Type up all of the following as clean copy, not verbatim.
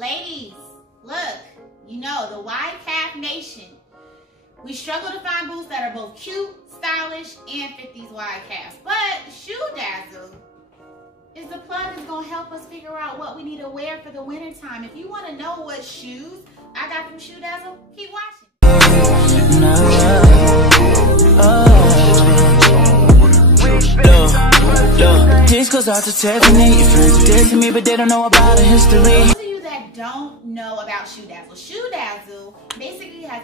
Ladies, look, you know, the wide calf nation. We struggle to find boots that are both cute, stylish, and fit these wide calves. But Shoedazzle is the plug that's gonna help us figure out what we need to wear for the winter time. If you wanna know what shoes I got from Shoedazzle, keep watching. This goes out to Tiffany. Your friends are dissing me, but they don't know about the history. Those of you that don't know about Shoedazzle, Shoedazzle basically has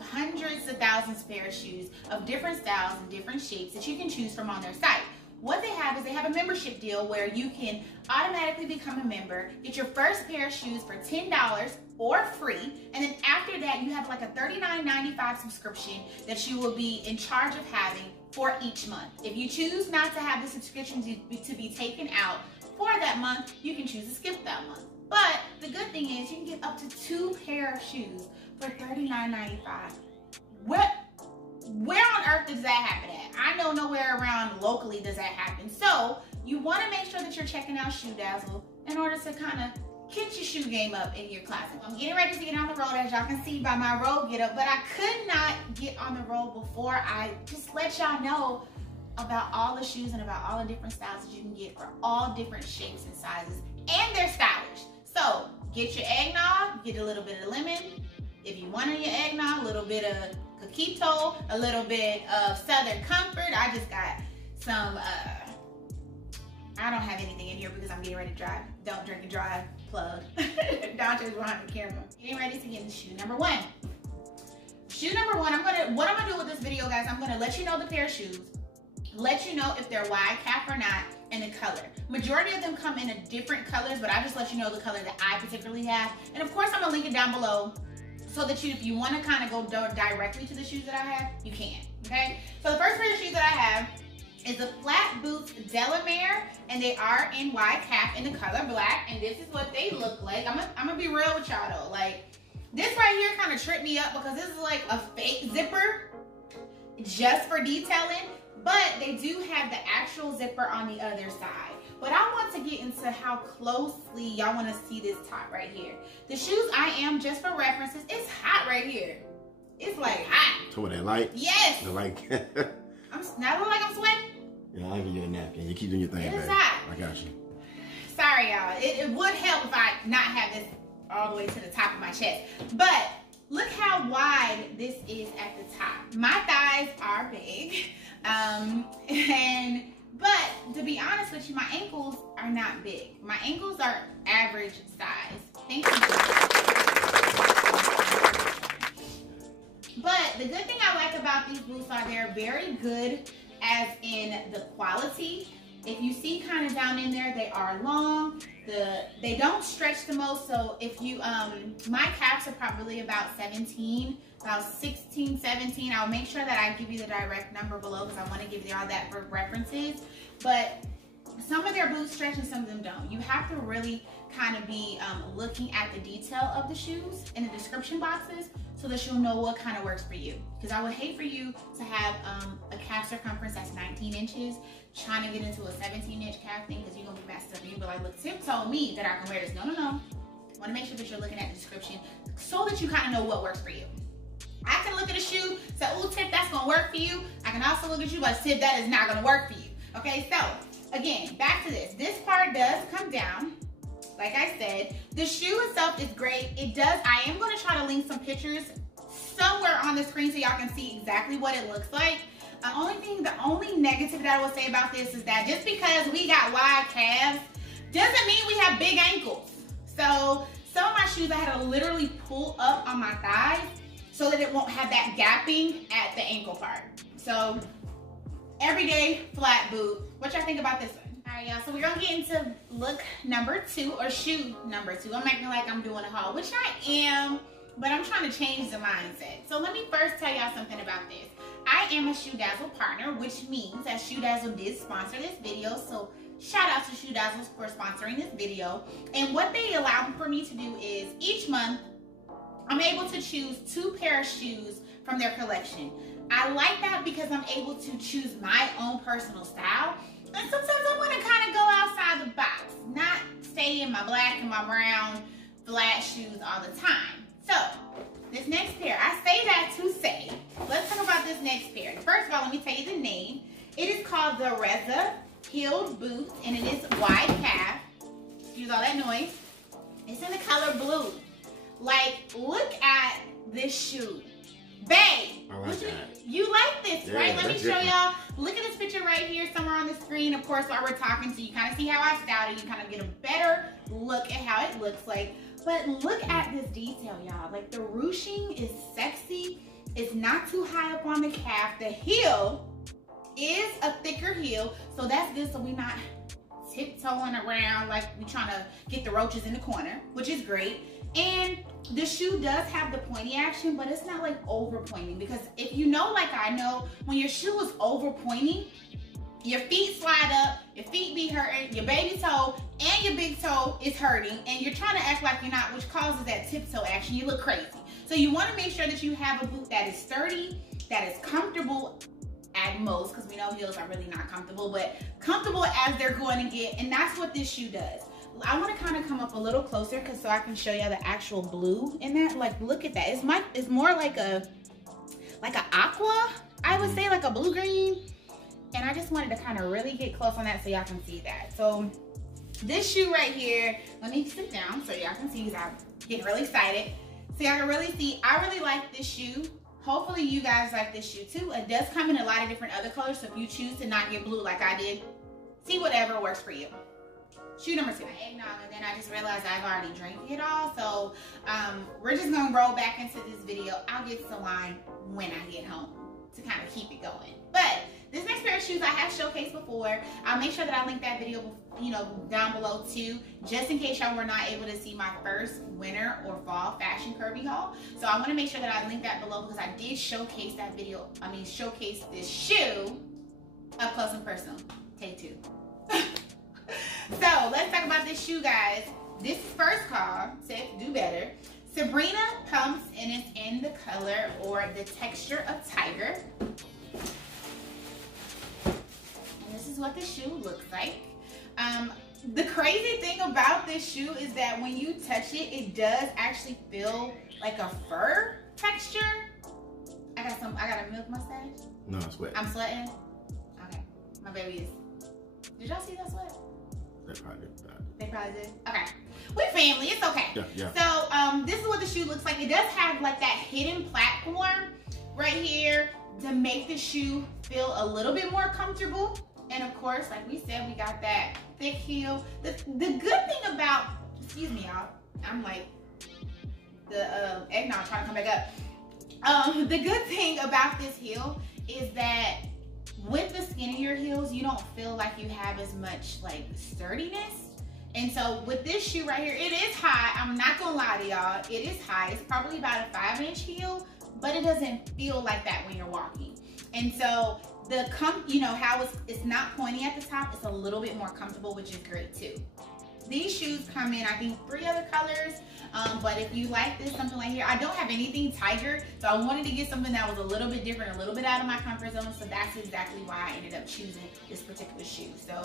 hundreds of thousands of pair of shoes of different styles and different shapes that you can choose from on their site. What they have is they have a membership deal where you can automatically become a member, get your first pair of shoes for $10 or free, and then after that you have like a $39.95 subscription that you will be in charge of having for each month. If you choose not to have the subscription to be taken out for that month, you can choose to skip that month. But the good thing is you can get up to 2 pair of shoes for $39.95. Where on earth does that happen at? I know nowhere around locally does that happen. So you want to make sure that you're checking out Shoedazzle in order to kind of get your shoe game up in your closet. I'm getting ready to get on the road, as y'all can see by my road get up, but I could not get on the road before I just let y'all know about all the shoes and about all the different styles that you can get for all different shapes and sizes, and they're stylish. So get your eggnog, get a little bit of lemon. If you want in your eggnog, a little bit of coquito, a little bit of Southern Comfort. I just got some, I don't have anything in here because I'm getting ready to drive. Don't drink and drive, plug. Donte's behind the camera. Getting ready to get into shoe number 1. Shoe number 1, what I'm gonna do with this video, guys, I'm gonna let you know the pair of shoes, let you know if they're wide calf or not, and the color. Majority of them come in a different colors, but I just let you know the color that I particularly have. And of course, I'm gonna link it down below so that if you want to kind of go directly to the shoes that I have, you can, okay? So the first pair of shoes that I have is the flat boots Delamere, and they are in wide calf in the color black, and this is what they look like. I'm gonna be real with y'all though. Like, this right here kind of tripped me up because this is like a fake zipper just for detailing, but they do have the actual zipper on the other side. But I want to get into how closely y'all want to see this top right here. The shoes I am, just for references, it's hot right here. It's like hot. So with that light? Yes. The light. Now look like I'm sweating. Yeah, I'll give you a napkin. You keep doing your thing, It's baby. hot. I got you. Sorry, y'all. It would help if I not have this all the way to the top of my chest. But look how wide this is at the top. My thighs are big. But to be honest with you, my ankles are not big. My ankles are average size. Thank you. But the good thing I like about these boots are they're very good as in the quality. If you see kind of down in there, they are long. They don't stretch the most. So if you, my calves are probably about 17, about 16, 17. I'll make sure that I give you the direct number below because I want to give you all that for references. But some of their boots stretch and some of them don't. You have to really kind of be looking at the detail of the shoes in the description boxes so that you'll know what kind of works for you. Because I would hate for you to have a calf circumference that's 19 inches, trying to get into a 17-inch calf thing because you're going to be messed up and you'll be like, look, Tip told me that I can wear this. No, no, no. I want to make sure that you're looking at the description so that you kind of know what works for you. I can look at a shoe, say, oh, Tip, that's going to work for you. I can also look at you like, Tip, that is not going to work for you. Okay, so again, back to this. This part does come down. Like I said, the shoe itself is great. It does, I am going to try to link some pictures somewhere on the screen so y'all can see exactly what it looks like. The only negative that I will say about this is that just because we got wide calves doesn't mean we have big ankles. So some of my shoes I had to literally pull up on my thighs so that it won't have that gapping at the ankle part. So everyday flat boot. What y'all think about this one? All right, y'all, so we're gonna get into look number 2 or shoe number 2. I'm acting like I'm doing a haul, which I am, but I'm trying to change the mindset. So let me first tell y'all something about this. I am a Shoedazzle partner, which means that Shoedazzle did sponsor this video. So shout out to Shoedazzle for sponsoring this video. And what they allow for me to do is each month, I'm able to choose 2 pair of shoes from their collection. I like that because I'm able to choose my own personal style. And sometimes I want to kind of go outside the box, not stay in my black and my brown flat shoes all the time. So, this next pair, I say that to say, let's talk about this next pair. First of all, let me tell you the name. It is called the Reza Heeled Boots, and it is wide calf. Excuse all that noise. It's in the color blue. Like, look at this shoe. Babe, I like that. You like this, yeah, right? Let me show different. y'all. Look at this picture right here somewhere on the screen, of course, while we're talking, so you kind of see how I styled it. You kind of get a better look at how it looks like. But look at this detail, y'all. Like, the ruching is sexy. It's not too high up on the calf. The heel is a thicker heel, so that's good, so we're not tiptoeing around like we're trying to get the roaches in the corner, which is great. And the shoe does have the pointy action, but it's not like over pointing, because if you know, like I know, when your shoe is over pointing, your feet slide up, your feet be hurting, your baby toe and your big toe is hurting, and you're trying to act like you're not, which causes that tiptoe action. You look crazy. So you want to make sure that you have a boot that is sturdy, that is comfortable at most, because we know heels are really not comfortable, but comfortable as they're going to get, and that's what this shoe does. I want to kind of come up a little closer so I can show you the actual blue in that. Like, look at that. It's more like a aqua, I would say, like a blue green. And I just wanted to kind of really get close on that so y'all can see that. So this shoe right here, let me sit down so y'all can see, because I'm getting really excited. So y'all can really see, I really like this shoe. Hopefully you guys like this shoe too. It does come in a lot of different other colors, so if you choose to not get blue like I did, see whatever works for you. Shoe number 2, eggnog, and then I just realized I've already drank it all, so we're just gonna roll back into this video. I'll get to the line when I get home to kind of keep it going. But this next pair of shoes I have showcased before. I'll make sure that I link that video, you know, down below too, just in case y'all were not able to see my first winter or fall fashion curvy haul. So I want to make sure that I link that below, because I did showcase that video. Showcase this shoe up close and personal. Take 2. So let's talk about this shoe, guys. This is first called Do Better. Sabrina Pumps, and it's in the color or the texture of tiger. And this is what the shoe looks like. The crazy thing about this shoe is that when you touch it, it does actually feel like a fur texture. I got a milk mustache. No, I'm sweating. I'm sweating. Okay, my baby is. Did y'all see that sweat? They probably did. They probably did. Okay, we're family. It's okay. Yeah. So this is what the shoe looks like. It does have like that hidden platform right here to make the shoe feel a little bit more comfortable. And of course, like we said, we got that thick heel. The good thing about, excuse me, y'all, I'm like the eggnog trying to come back up. The good thing about this heel is that with the skinnier heels, you don't feel like you have as much like sturdiness. And so with this shoe right here, it is high. I'm not gonna lie to y'all, it is high. It's probably about a 5-inch heel, but it doesn't feel like that when you're walking. And so you know how it's not pointy at the top, it's a little bit more comfortable, which is great too. These shoes come in, I think, 3 other colors. But if you like this, something like here, I don't have anything tiger, so I wanted to get something that was a little bit different, a little bit out of my comfort zone. So that's exactly why I ended up choosing this particular shoe. So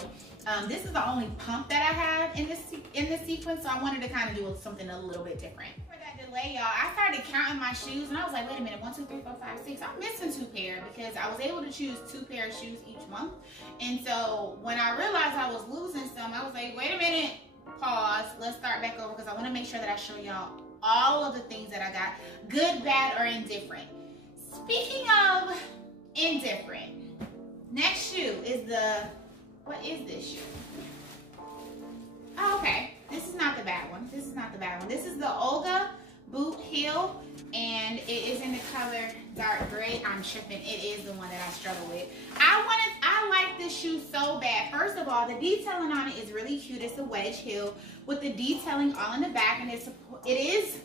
this is the only pump that I have in this sequence, so I wanted to kind of do something a little bit different. For that delay, y'all, I started counting my shoes, and I was like, wait a minute, 1, 2, 3, 4, 5, 6. I'm missing 2 pair, because I was able to choose 2 pair of shoes each month. And so when I realized I was losing some, I was like, wait a minute. Pause. Let's start back over, because I want to make sure that I show y'all all of the things that I got, good, bad, or indifferent. Speaking of indifferent, next shoe is what is this shoe? Oh, okay. This is not the bad one. This is not the bad one. This is the Olga boot heel, and it is in the color dark gray. I'm tripping. It is the one that I struggle with. I like this shoe so bad. First of all, the detailing on it is really cute. It's a wedge heel with the detailing all in the back, and it is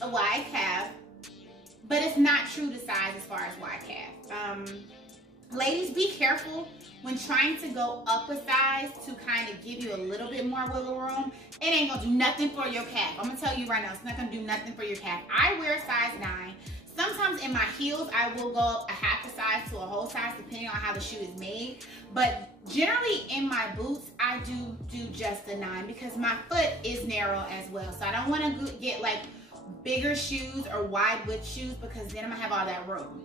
a wide calf, but it's not true to size as far as wide calf. Ladies, be careful when trying to go up a size to kind of give you a little bit more wiggle room. It ain't gonna do nothing for your calf. I'm gonna tell you right now, it's not gonna do nothing for your calf. I wear a size 9, Sometimes in my heels, I will go up a half a size to a whole size depending on how the shoe is made. But generally in my boots, I do just a 9 because my foot is narrow as well. So I don't want to get like bigger shoes or wide width shoes because then I'm gonna have all that room.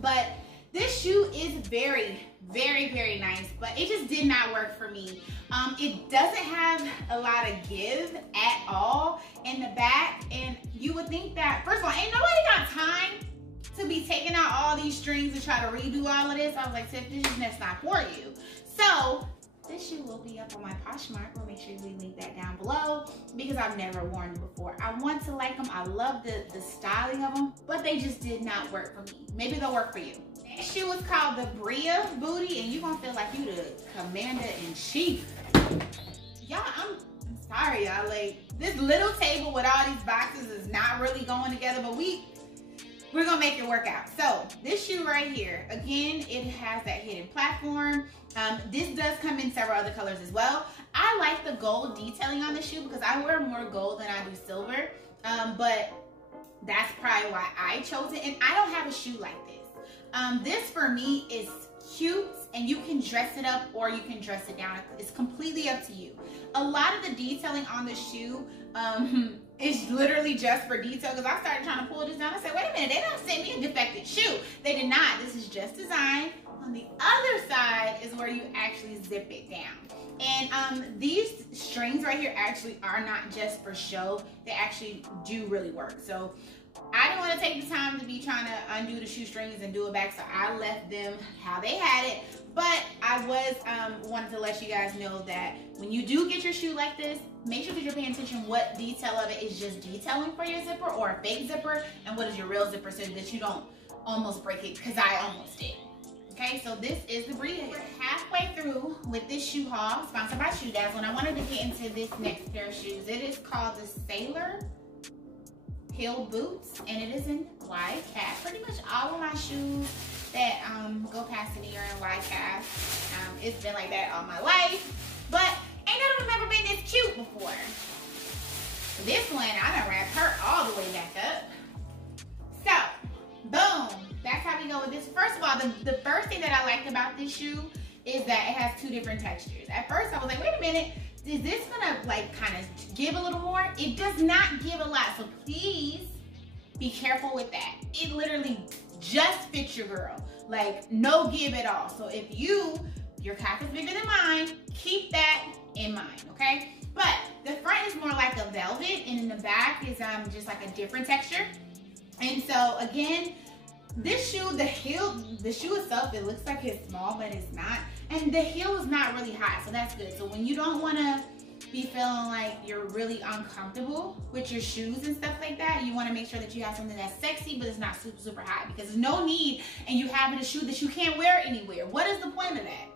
But this shoe is very, very, very nice, but it just did not work for me. It doesn't have a lot of give at all in the back, and you would think that, first of all, ain't nobody got time to be taking out all these strings and try to redo all of this. I was like, Tiff, this is not for you. So this shoe will be up on my Poshmark. We'll make sure we link that down below because I've never worn them before. I want to like them. I love the styling of them, but they just did not work for me. Maybe they'll work for you. This shoe is called the Bria Booty, and you're gonna feel like you the commander-in-chief. Y'all, I'm sorry, y'all. Like, this little table with all these boxes is not really going together, but we're gonna make it work out. So this shoe right here, again, it has that hidden platform. This does come in several other colors as well. I like the gold detailing on the shoe because I wear more gold than I do silver, but that's probably why I chose it. And I don't have a shoe like this. This for me is cute, and you can dress it up or you can dress it down. It's completely up to you. A lot of the detailing on the shoe is literally just for detail, because I started trying to pull this down. I said, wait a minute, they don't send me a defective shoe. They did not. This is just designed. On the other side is where you actually zip it down. And these strings right here actually are not just for show. They actually do really work. So I didn't want to take the time to be trying to undo the shoestrings and do it back, so I left them how they had it. But I wanted to let you guys know that when you do get your shoe like this, make sure that you're paying attention what detail of it is just detailing for your zipper or a fake zipper, and what is your real zipper so that you don't almost break it, because I almost did. Okay, so this is the Bria. We're halfway through with this shoe haul, sponsored by Shoedazzle, and I wanted to get into this next pair of shoes. It is called the Sailor Heel boots, and it is in wide calf. Pretty much all of my shoes that go past the ear in wide calf. It's been like that all my life, but ain't none of them ever been this cute before. This one, I done wrapped her all the way back up. So, boom, that's how we go with this. First of all, the first thing that I liked about this shoe is that it has 2 different textures. At first, I was like, wait a minute, is this gonna like kind of give a little more? It does not give a lot, so please be careful with that. It literally just fits your girl, like no give at all. So if your calf is bigger than mine, keep that in mind, okay? But the front is more like a velvet, and in the back is just like a different texture. And so again, this shoe, the shoe itself, it looks like it's small, but it's not. And the heel is not really high, so that's good. So when you don't want to be feeling like you're really uncomfortable with your shoes and stuff like that, you want to make sure that you have something that's sexy, but it's not super, super high, because there's no need in you having a shoe that you can't wear anywhere. What is the point of that?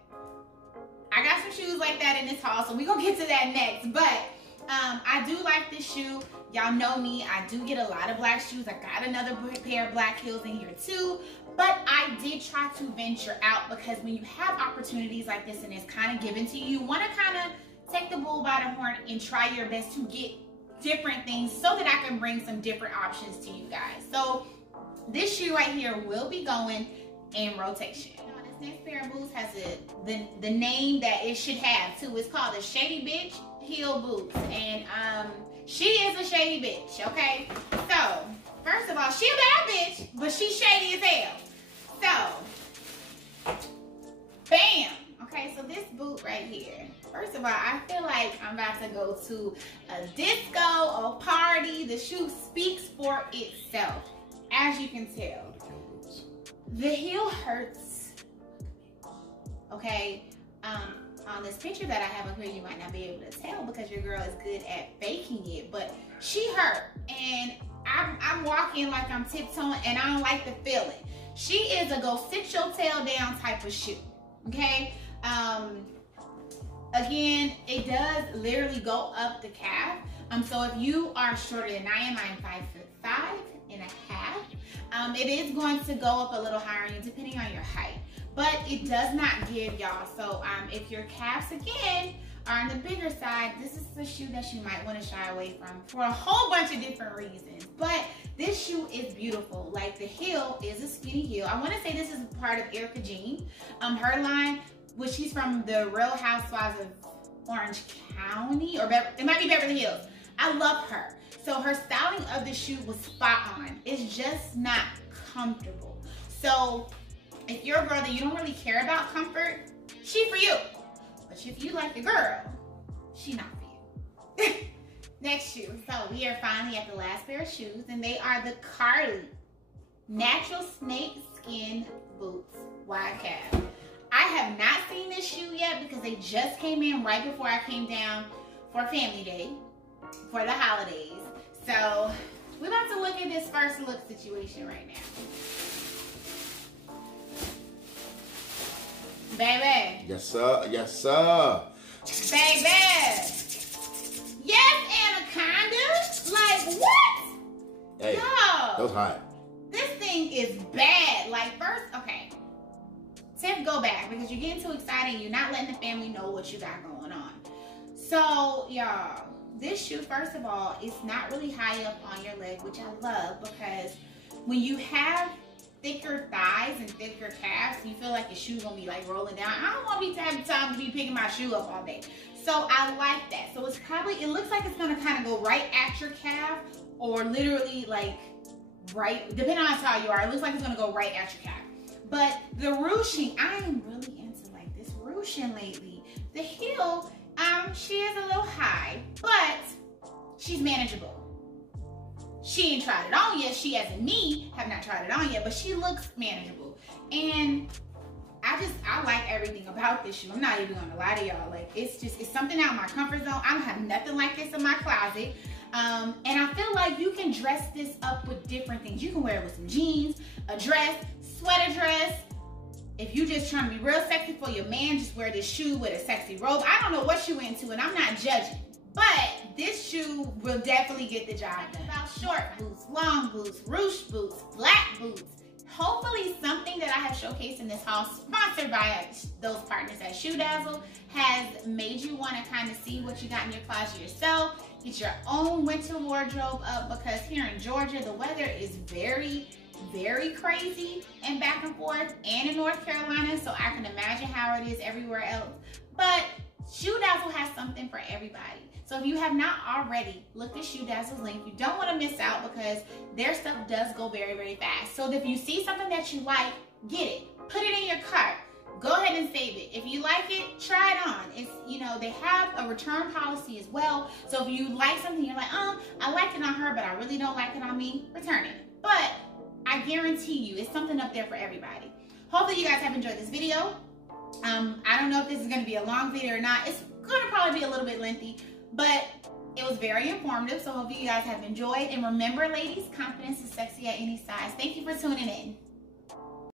I got some shoes like that in this haul, so we're going to get to that next. But I do like this shoe. Y'all know me, I do get a lot of black shoes. I got another pair of black heels in here too. But I did try to venture out, because when you have opportunities like this and it's kind of given to you, you want to kind of take the bull by the horn and try your best to get different things so that I can bring some different options to you guys. So this shoe right here will be going in rotation. This next pair of boots has the name that it should have too. It's called the Shady Bitch Heel Boots, and she is a shady bitch, okay? So first of all, she a bad bitch, but she's shady as hell. So bam. Okay, so this boot right here, first of all, I feel like I'm about to go to a disco, a party. The shoe speaks for itself, as you can tell. The heel hurts, okay? On this picture that I have up here, you might not be able to tell because your girl is good at faking it, but she hurt, and I'm walking like I'm tiptoeing, and I don't like the feeling. She is a go sit your tail down type of shoe, okay? Again, it does literally go up the calf. So if you are shorter than I am 5'5.5". It is going to go up a little higher on you depending on your height, but it does not give, y'all. So if your calves again are on the bigger side, this is the shoe that you might want to shy away from for a whole bunch of different reasons. But This shoe is beautiful. Like, the heel is a skinny heel. I want to say this is part of Erica Jean. Her line, which she's from the Real Housewives of Orange County, or it might be Beverly Hills. I love her. So her styling of the shoe was spot on. It's just not comfortable. So if you're a girl that you don't really care about comfort, she for you. But if you like the girl, she not for you. Next shoe. So we are finally at the last pair of shoes, and they are the CURVY Natural Snake Skin Boots Wide Calf. I have not seen this shoe yet because they just came in right before I came down for Family Day, for the holidays. So we're about to look at this first look situation right now. Baby. Yes, sir. Yes, sir. Baby. Yes, Anaconda. Like, what? Hey, Yo, that was hot. this thing is bad. Like, first, okay. Tiff, go back because you're getting too excited and you're not letting the family know what you got going on. So, y'all, this shoe, first of all, is not really high up on your leg, which I love because when you have thicker thighs and thicker calves, you feel like your shoe's gonna be like rolling down. I don't want to be having time to be picking my shoe up all day. So I like that. So it's probably, it looks like it's gonna kind of go right at your calf, or literally like right, depending on how tall you are, it looks like it's gonna go right at your calf. But the ruching, I am really into like this ruching lately. The heel, she is a little high, but she's manageable. She ain't tried it on yet. She, as in me, have not tried it on yet, but she looks manageable. And I like everything about this shoe. I'm not even gonna lie to y'all. Like, it's something out of my comfort zone. I don't have nothing like this in my closet. And I feel like you can dress this up with different things. You can wear it with some jeans, a dress, sweater dress. If you just trying to be real sexy for your man, just wear this shoe with a sexy robe. I don't know what you into, and I'm not judging. But this shoe will definitely get the job done. About short boots, long boots, ruche boots, black boots. Hopefully something that I have showcased in this haul, sponsored by those partners at Shoedazzle, has made you want to kind of see what you got in your closet yourself. Get your own winter wardrobe up, because here in Georgia, the weather is very, very crazy and back and forth, and in North Carolina, so I can imagine how it is everywhere else. But Shoedazzle has something for everybody. So if you have not already, look at Shoedazzle's link. You don't want to miss out because their stuff does go very, very fast. So if you see something that you like, get it. Put it in your cart. Go ahead and save it. If you like it, try it on. It's, you know, they have a return policy as well. So if you like something, you're like, I like it on her, but I really don't like it on me, return it. But I guarantee you, it's something up there for everybody. Hopefully you guys have enjoyed this video. I don't know if this is going to be a long video or not. It's going to probably be a little bit lengthy, but it was very informative. So hopefully you guys have enjoyed. And remember, ladies, confidence is sexy at any size. Thank you for tuning in.